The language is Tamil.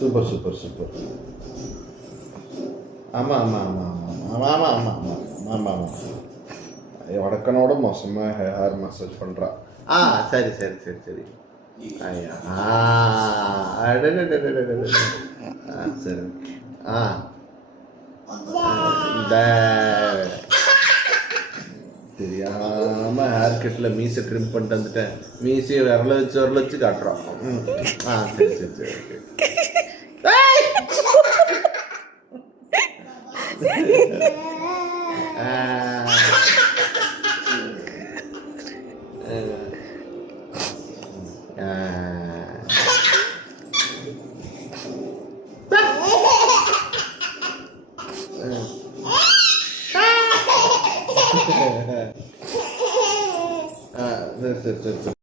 Super super super. ஆமாம் ஆமாம் ஆமாம் ஆமாம் ஆமாம் ஆமாம் ஆமாம் ஆமாம் ஆமாம் வடக்கனோட மோசமாக ஹேர் மசாஜ் பண்ணுறா. சரி சரி சரி சரி. ஐயா சரி. இந்த தெரியாம ஹேர் கட்டில் மீசை ட்ரிம் பண்ணிட்டு வந்துட்டேன். மீசையை விரல வச்சு காட்டுறோம். சரி சரி சரி ஓகே. சரி சரி சரி.